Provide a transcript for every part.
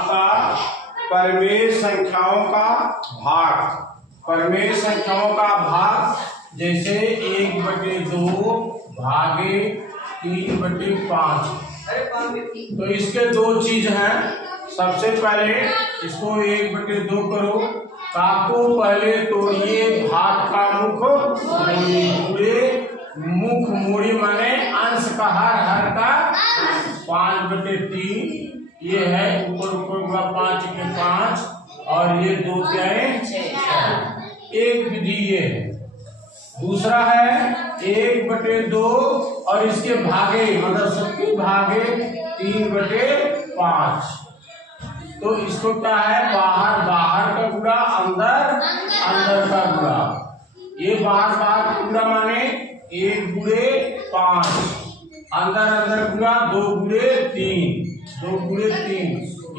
आपका परिमेय संख्याओं का भाग, परिमेय संख्याओं का भाग जैसे 1/2 भागे 3/5। तो इसके दो चीज हैं। सबसे पहले इसको 1/2 करो, काको पहले तोड़िए भाग का मुख मोड़िए, मुख मोड़ी माने अंश का हर का 5/3 ये है, ऊपर ऊपर 5 के 5 और ये 2 क्या है 6। एक विधि ये है। दूसरा है 1/2 और इसके भागे मतलब सबके भागे 3/5। तो इसको क्या है बाहर बाहर का गुणा अंदर अंदर का गुणा। ये बाहर बाहर का गुणा माने 1/5, अंदर अंदर गुणा 2/3, 2/3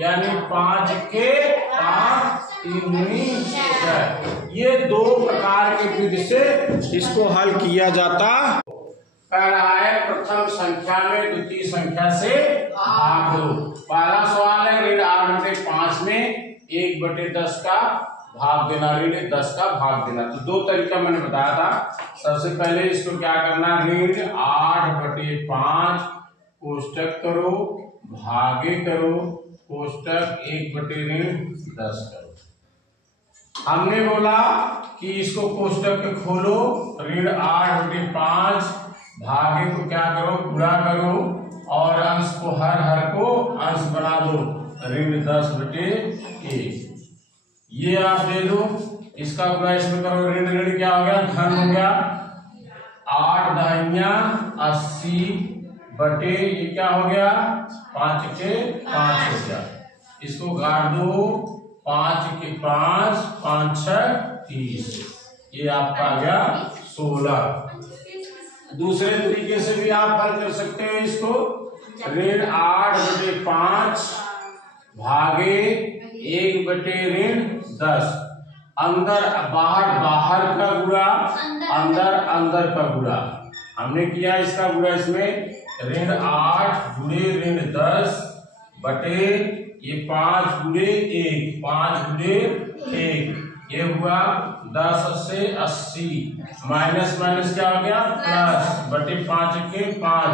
यानी 5 के 5 3 6। ये दो प्रकार के विधि से इसको हल किया जाता। कह रहा है प्रथम संख्या में द्वितीय संख्या से भाग दो। पहला सवाल है ऋण 8/5 में 1/10 का भाग देना, ऋण 10 का भाग देना। तो दो तरीका मैंने बताया था। सबसे पहले इसको क्या करना, ऋण 8/5 कोष्टक करो, भागे करो, कोष्टक 1/10 करो। हमने बोला कि इसको कोष्टक में खोलो, ऋण 8/5 भागे को क्या करो गुणा करो और अंश को हर को अंश बना दो, ऋण 10/1। ये आप दे दो, इसका गुणा इसमें करो, ऋण ऋण क्या हो गया धन हो गया। 8 दाहिया 80 बटे ये क्या हो गया 5 के 5 हो गया। इसको गाड़ दो, 5 के 5 5 6 30, ये आपका आ गया 16। दूसरे तरीके से भी आप हल कर सकते हैं इसको, ऋण 8/5 भागे 1/10, अंदर बाहर बाहर का गुणा अंदर अंदर का गुणा। हमने किया इसका गुणा इसमें, ऋण 8 गुणे ऋण 10 बटे ये 5 गुणे 1, 5 गुणे 1, ये हुआ 10 से 80 माइनस माइनस क्या हो गया प्लस बटे 5 के 5,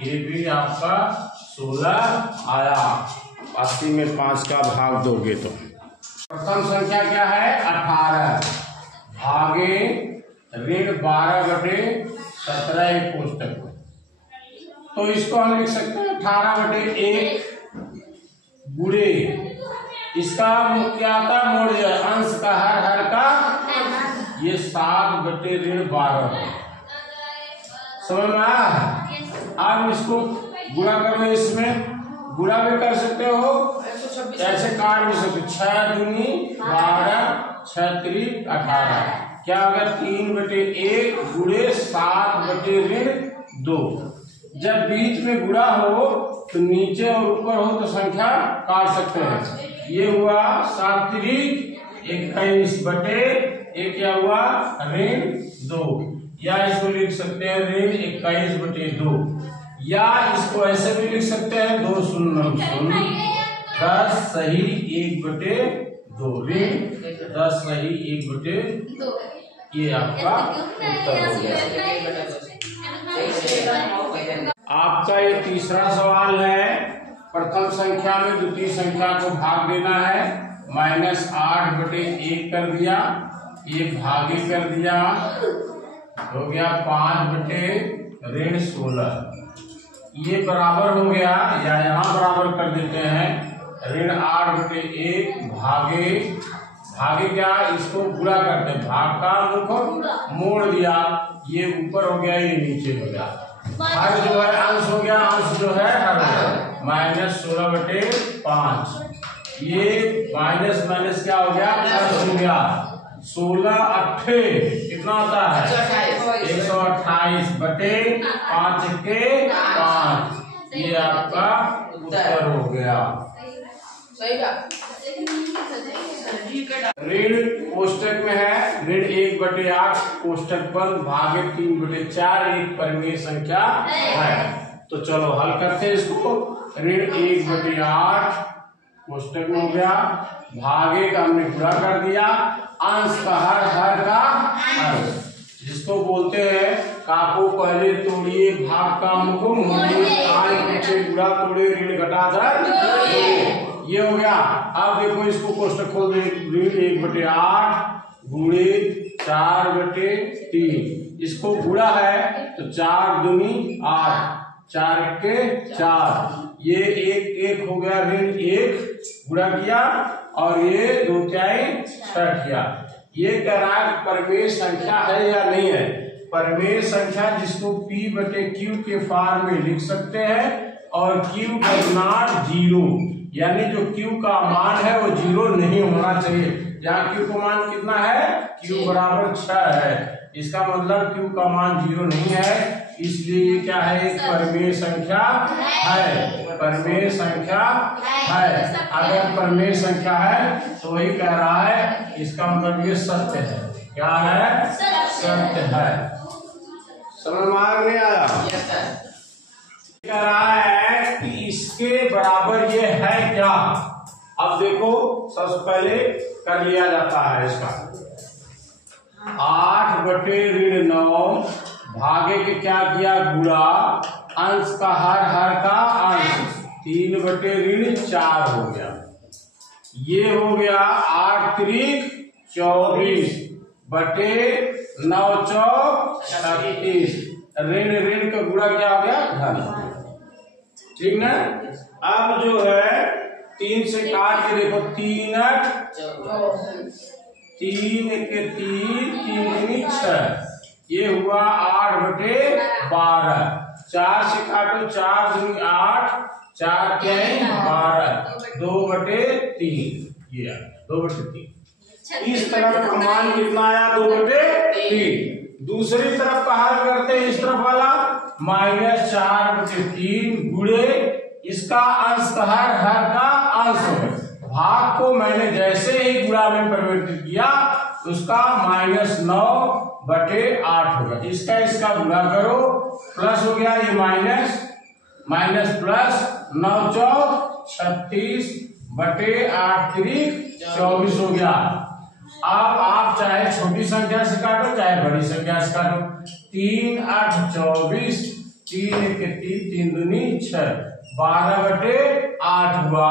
ये भी आपका 16 आया। 80 में 5 का भाग दोगे तो प्रथम संख्या क्या है 18 भागे ऋण 12/17 एक कोष्टक। तो इसको हम लिख सकते हैं 18/1 गुणे इसका क्या आता मोड़ जाए अंश का हर का ये 7/12 समझ में आया। आप इसको गुणा करो, इसमें गुणा भी कर सकते हो, ऐसे काट भी सकते। 6 दूनी 12 6 त्रिक 18 क्या होगा 3/1 गुणे 7/2। जब बीच में गुणा हो तो नीचे और ऊपर हो तो संख्या काट सकते हैं। ये हुआ 7 त्रिक 21 बटे एक क्या हुआ ऋण 2, या इसको लिख सकते हैं ऋण 21/2, या इसको ऐसे भी लिख सकते हैं 2 0 0 10 सही 1/2 ऋण 10 सही 1/2। ये आपका उत्तर हो गया। आपका ये तीसरा सवाल है, प्रथम संख्या में द्वितीय संख्या को भाग देना है। -8/1 कर दिया, ये भागे कर दिया, हो गया 5/16। ये बराबर हो गया, या यहाँ बराबर कर देते हैं ऋण 8/1 भागे भागे क्या इसको गुणा करते हैं, भाग का मुख मोड़ दिया, ये ऊपर हो गया ये नीचे हो गया, हर जो है अंश हो गया, अंश जो है हर -16/5। ये माइनस माइनस क्या हो गया प्लस हो गया, 16 8 कितना होता है 128 बटे 5 के 5, ये आपका उत्तर हो गया। ऋण कोष्टक में है, ऋण 1/8 कोष्टक बंद भागे 3/4 एक परिमेय संख्या है। तो चलो हल करते हैं इसको। ऋण 1/8 कोष्टक में हो गया, भागे का हमने पूरा कर दिया, अंश का हर का अंश, जिसको बोलते हैं काको पहले तोड़िए भाग का मुकुम मोड़िए आय पीछे गुड़ा तोड़े ऋण घटाधर, ये हो गया। अब देखो इसको कोष्टक खोल दे, ऋण 1/8 गुणे 4/3, इसको गुड़ा है तो 4 दूनी 8, 4 के 4, ये एक हो गया, ऋण 1 गुणा किया और ये 2 तिहाई 6 किया। ये कह रहा है परिमेय संख्या है या नहीं है। परिमेय संख्या जिसको P/Q के फॉर्म में लिख सकते हैं और Q डज नॉट 0, यानी जो Q का मान है वो 0 नहीं होना चाहिए। यहाँ Q का मान कितना है, Q बराबर 6 है, इसका मतलब Q का मान 0 नहीं है, इसलिए क्या है, एक परिमेय संख्या है, परिमेय संख्या है। अगर परिमेय संख्या है तो वही कह रहा है, इसका मतलब ये सत्य है। क्या है, सत्य है। समझ में आया? कह रहा है कि इसके बराबर ये है क्या। अब देखो सबसे पहले कर लिया जाता है इसका 8/9 भागे के क्या किया, गुणा, अंश का हर का अंश 3/4 हो गया। ये हो गया 8 त्रिक 24 बटे 9 चौक 36, ऋण का गुणा क्या हो गया, धन। ठीक ना। अब जो है 3 से काट के देखो, 3 के 3 6, ये हुआ 8/12, 4 से काटो, 4 दूनी 8, 4 के 12, 2/3, ये 2/3। इस तरफ का मान कितना आया, 2/3। दूसरी तरफ का हल करते हैं, इस तरफ वाला -4/3 गुणे इसका अंश का हर का अंश है। भाग को मैंने जैसे ही गुणा में परिवर्तित किया उसका -9/8 होगा। इसका गुणा करो, प्लस हो गया, ये माइनस प्लस 9 चौक 36 बटे 8 त्रिक 24 हो गया। अब आप चाहे छोटी संख्या से काटो चाहे बड़ी संख्या से काटो, 3 8 24, 3 के 3 दूनी 6, 12/8 हुआ।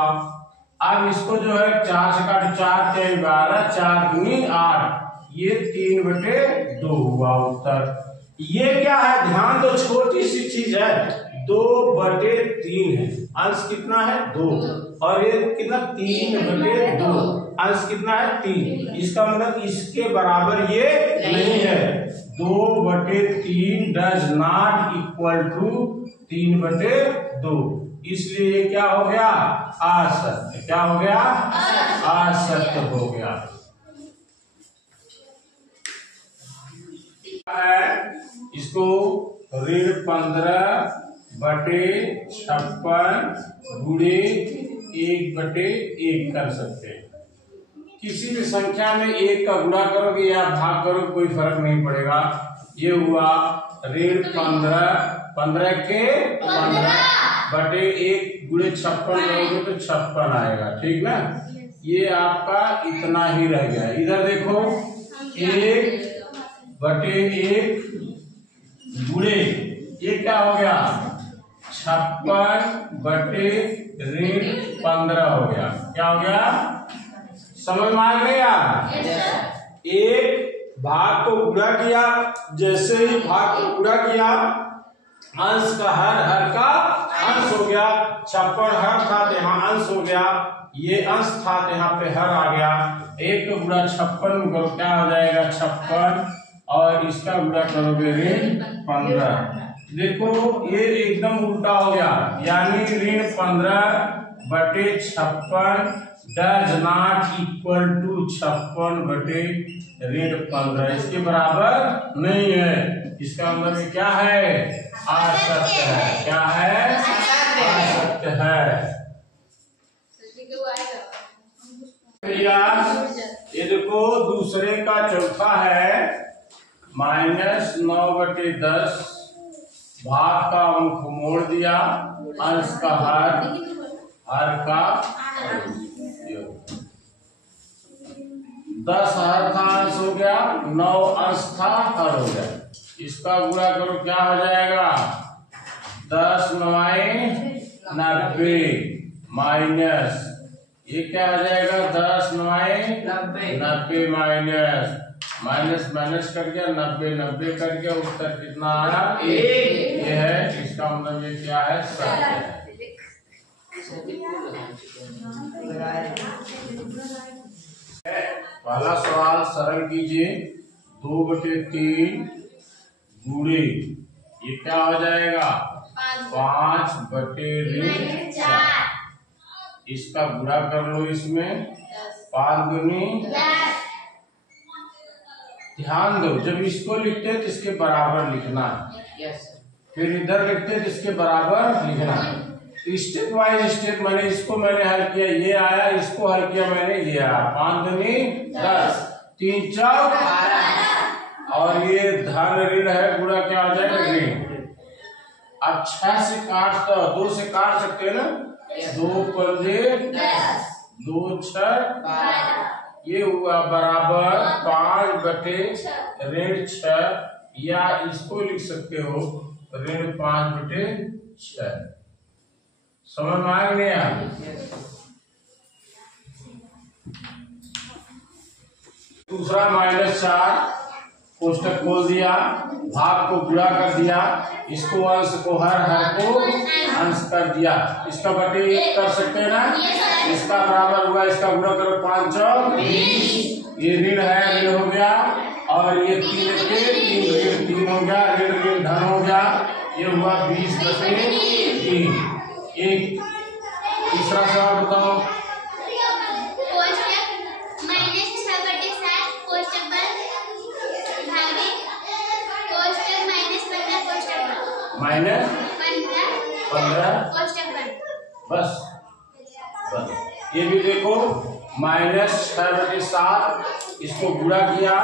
अब इसको जो है 4 से काटो, 4 के 12, 4 दूनी 8, ये 3/2 हुआ उत्तर। ये क्या है, ध्यान दो, छोटी सी चीज है, 2/3 है, अंश कितना है 2, और ये कितना 3/2, अंश कितना है 3। इसका मतलब इसके बराबर ये नहीं है, 2/3 डज नॉट इक्वल टू 3/2, इसलिए क्या हो गया, असत्य। क्या हो गया, असत्य हो गया। इसको ऋण 15/56 गुणे 1/1 कर सकते हैं। किसी भी संख्या में 1 का गुणा करोगे या भाग करोगे कोई फर्क नहीं पड़ेगा। ये हुआ ऋण 15 के 15/1 गुणे 56 करोगे तो 56 आएगा। ठीक ना। ये आपका इतना ही रह गया। इधर देखो 1/1 गुणे ये क्या हो गया 56/15 हो गया। क्या हो गया, समझ में आ गया। एक भाग को गुणा किया, जैसे ही भाग को गुणा किया अंश का हर का अंश हो गया। 56 हर था तो यहाँ अंश हो गया, ये अंश था तो यहाँ पे हर आ गया। 1 को गुणा 56 करो क्या हो जाएगा 56, और इसका गुणा करोगे ऋण 15। देखो ये एकदम उल्टा हो गया, यानी ऋण 15/56 डज नॉट इक्वल टू 56/15, इसके बराबर नहीं है। इसका मतलब क्या है, असत्य है। क्या है, असत्य है। ये देखो दूसरे का चौथा है -9/10 भाग का अंक मोड़ दिया, अंश का हर का 10 हर था अंश हो गया, 9 अंश था हर हो गया। इसका गुणा करो क्या हो जाएगा, 10 9 90 माइनस ये क्या हो जाएगा, 10 9 90 माइनस माइनस माइनस कर गया, 90 90 कर गया, उत्तर कितना आया 1। ये है इसका मतलब ये क्या है, सत्य है। पहला सवाल सरल कीजिए, 2/3 गुणे ये क्या हो जाएगा 5/4। इसका गुणा कर लो, इसमें 5 दूनी। ध्यान दो, जब इसको लिखते हैं तो इसके बराबर लिखना है, फिर इधर लिखते हैं तो इसके बराबर लिखना है। स्टेप वाइज स्टेप मैंने हल किया, ये आया, इसको हल किया मैंने, ये आया। 5 दूनी 10, 3 चौक 12 और ये धन ऋण है, गुणा क्या हो जाएगा ऋण। अब 6 से काट दो, 2 से काट सकते हैं ना, 2 पंजे 2 6 12, ये हुआ बराबर 5/6 या इसको लिख सकते हो ऋण 5/6। समझ में आ गया। दूसरा -4, कोष्टक खोल दिया, भाग को गुणा कर दिया, इसको अंश को हर को अंश कर दिया, इसका बटे 1 कर सकते हैं ना, इसका बराबर हुआ, इसका गुणा करो 5 चौक 20, ये ऋण है, ऋण हो गया, और ये 3 के 3 ऋण 3 हो गया, ऋण ऋण धन हो गया, ये हुआ 20/3। एक तीसरा सवाल बताओ, -15 बस। ये भी देखो -6/7, इसको गुणा किया,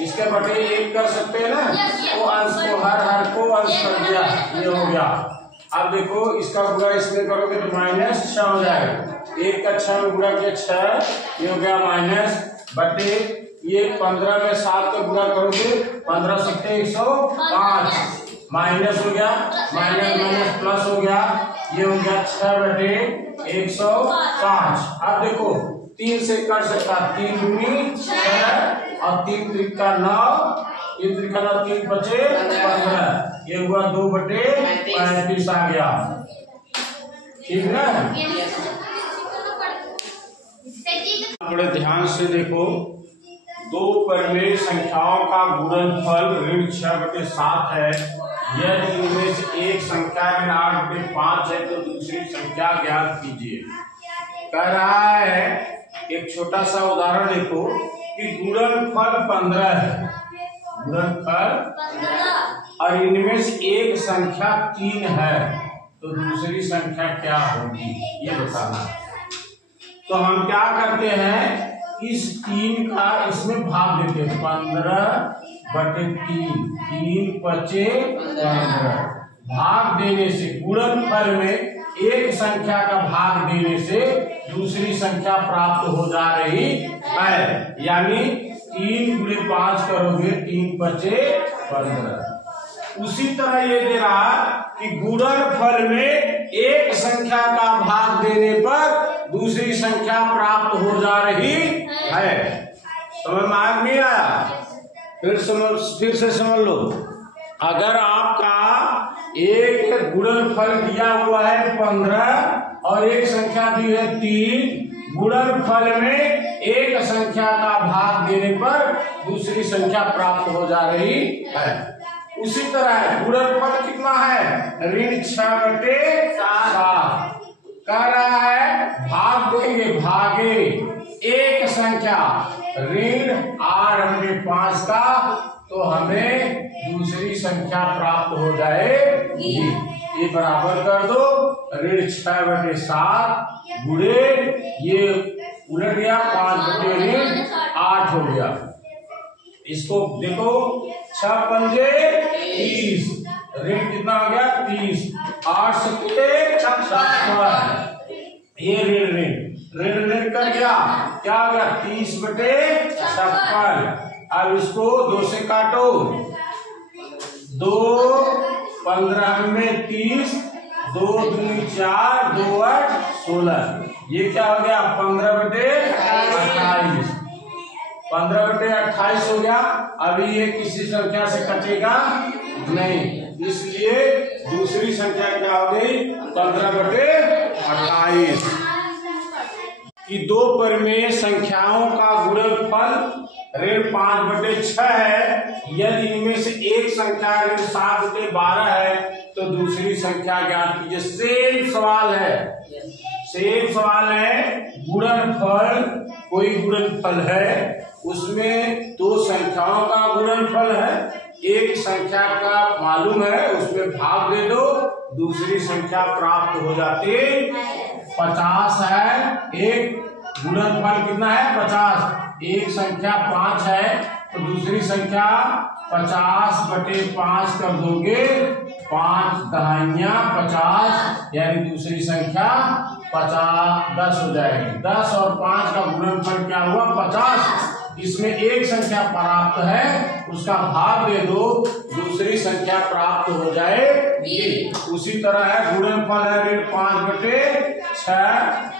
इसके बटे 1 कर सकते हैं ना, वो अंश को हर को अंश कर दिया, ये हो गया। अब देखो इसका गुणा इसमें करोगे तो -6 हो जाएगा, 1 का 6 में गुणा किया 6, ये हो गया माइनस बटे ये 15 में 7 का गुणा करोगे 15 7 105, माइनस हो गया, माइनस माइनस प्लस हो गया, ये हो गया 6/105। अब देखो 3 से कर सकता, 3 दूनी 6 और 3 त्रिका 9, 3 त्रिका 9, 3 बचे 15, ये हुआ 2/35 आ गया, ठीक है। बड़े ध्यान से देखो, 2 परिमेय संख्याओं का गुणनफल ऋण 6/7 है। यदि इनमें से एक संख्या ऋण 8/5 है तो दूसरी संख्या ज्ञात कीजिए। कह रहा है, एक छोटा सा उदाहरण देखो कि गुणनफल 15 है, गुणनफल 15 और इनमें से एक संख्या 3 है, तो दूसरी संख्या क्या होगी ये बताना। तो हम क्या करते हैं, इस 3 का इसमें भाग देते हैं, 15/3, 3 बचे 15। भाग देने से गुणनफल में एक संख्या का भाग देने से दूसरी संख्या प्राप्त हो जा रही है, यानी 3 × 5 करोगे 3 बचे 15। उसी तरह ये दे रहा कि गुणनफल में एक संख्या का भाग देने पर दूसरी संख्या प्राप्त हो जा रही है। समझ में नहीं आया, फिर से समझ लो। अगर आपका एक गुणनफल दिया हुआ है 15 और एक संख्या दी है 3, गुणनफल में एक संख्या का भाग देने पर दूसरी संख्या प्राप्त हो जा रही है। उसी तरह गुणनफल कितना है, ऋण 6/7। कह रहा है भाग देंगे, भागे एक संख्या ऋण 8/5 का, तो हमें दूसरी संख्या प्राप्त हो जाएगी। ये बराबर कर दो, ऋण 6/7 गुणे ये उलट गया 5/8 हो गया। इसको देखो 6 पंजे 30, ऋण कितना हो गया 30, 8 7 56, ये ऋण ऋण ऋण ऋण कर गया क्या हो गया 30/56। अब इसको 2 से काटो, 2 15 में 30, 2 दूनी 4, 2 8 16। ये क्या हो गया 15/28। 15/28 हो गया। अभी ये किसी संख्या से कटेगा नहीं, इसलिए दूसरी संख्या क्या हो गई 15/28। कि दो परिमेय संख्याओं का गुणनफल ऋण 5/6 है। यदि इनमें से एक संख्या ऋण 7/12 है तो दूसरी संख्या ज्ञात कीजिए। सेम सवाल है। गुणनफल, कोई गुणनफल है, उसमें दो संख्याओं का गुणनफल है, एक संख्या का मालूम है, उसमें भाग दे दो, दूसरी संख्या प्राप्त हो जाती 50 है। एक गुणनफल कितना है 50। एक संख्या 5 है तो दूसरी संख्या 50/5 कर दोगे, 5 दहाइयां 50, यानी दूसरी संख्या 10 हो जाएगी। 10 और 5 का गुणनफल क्या हुआ 50। इसमें एक संख्या प्राप्त है, उसका भाग दे दो, दूसरी संख्या प्राप्त हो जाएगी। उसी तरह है गुणनफल है ऋण 5/6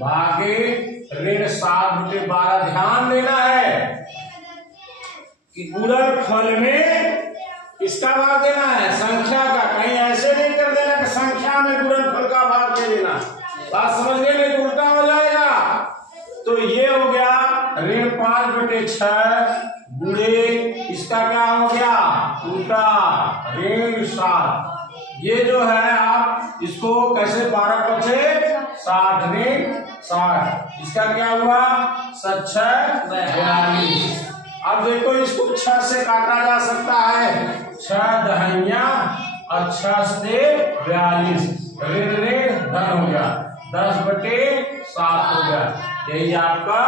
भागे ऋण 7/12। ध्यान देना है कि गुणनफल में किसका भाग देना है, संख्या का। कहीं ऐसे नहीं कर देना कि संख्या में गुणनफल का भाग दे देना, बात समझने में उल्टा हो जाएगा। तो ये हो गया ऋण 5/6 गुणे इसका क्या हो गया उल्टा ऋण 7। ये जो है आप इसको कैसे 12/5 60 ऋण 60, इसका क्या हुआ 7×6=42। अब देखो इसको 6 से काटा जा सकता है, 6 दहाइयां और 6 से 42, ऋण धन हो गया, 10/7 हो गया। यही आपका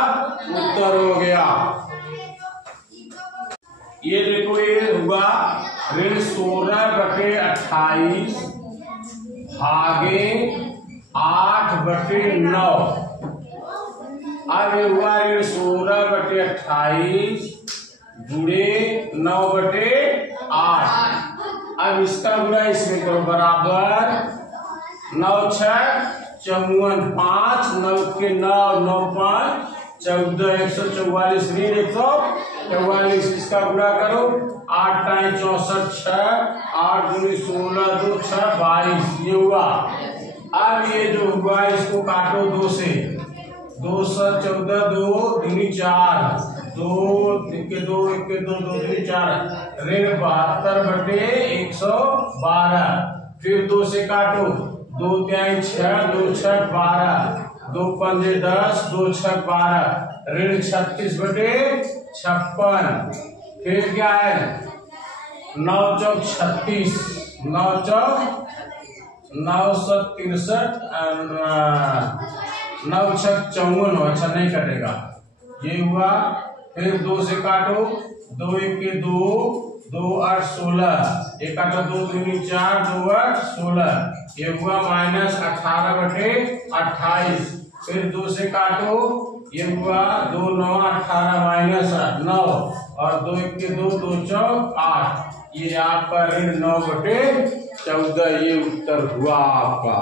उत्तर हो गया। ये देखो ये हुआ ऋण 16/28 भागे 8/9। अब ये हुआ ऋण 16/28 गुणे 9/8। अब इसका गुणा इसमें करो, बराबर 9×6 54, 5 9 के 9 9 5 14, 144 ऋण 144। इसका गुणा करो, 8 टाइम 64 6, 8 दूनी 16 2 6 22। ये हुआ। अब ये जो हुआ इसको काटो 2 से, 2 7 14, 2 दूनी 4, 2 1 2 1 2 2 दूनी 4, ऋण 72/112। फिर 2 से काटो, 2 3 6 2 6 12, 2 5 10, 2 6 12, ऋण 36/56। फिर क्या है 9 चौक 36, 9 चौक 9 7 63, 9 6 54। अच्छा नहीं कटेगा, ये हुआ। फिर 2 से काटो, 2 1 2 2 8 16, एक काटा 2 दूनी 4 2 8 16। ये हुआ -18/28। फिर 2 से काटो, ये हुआ 2 9 18 -9, और 2 1 2 2 चौक 8। ये आपका ऋण 9/14। ये उत्तर हुआ आपका।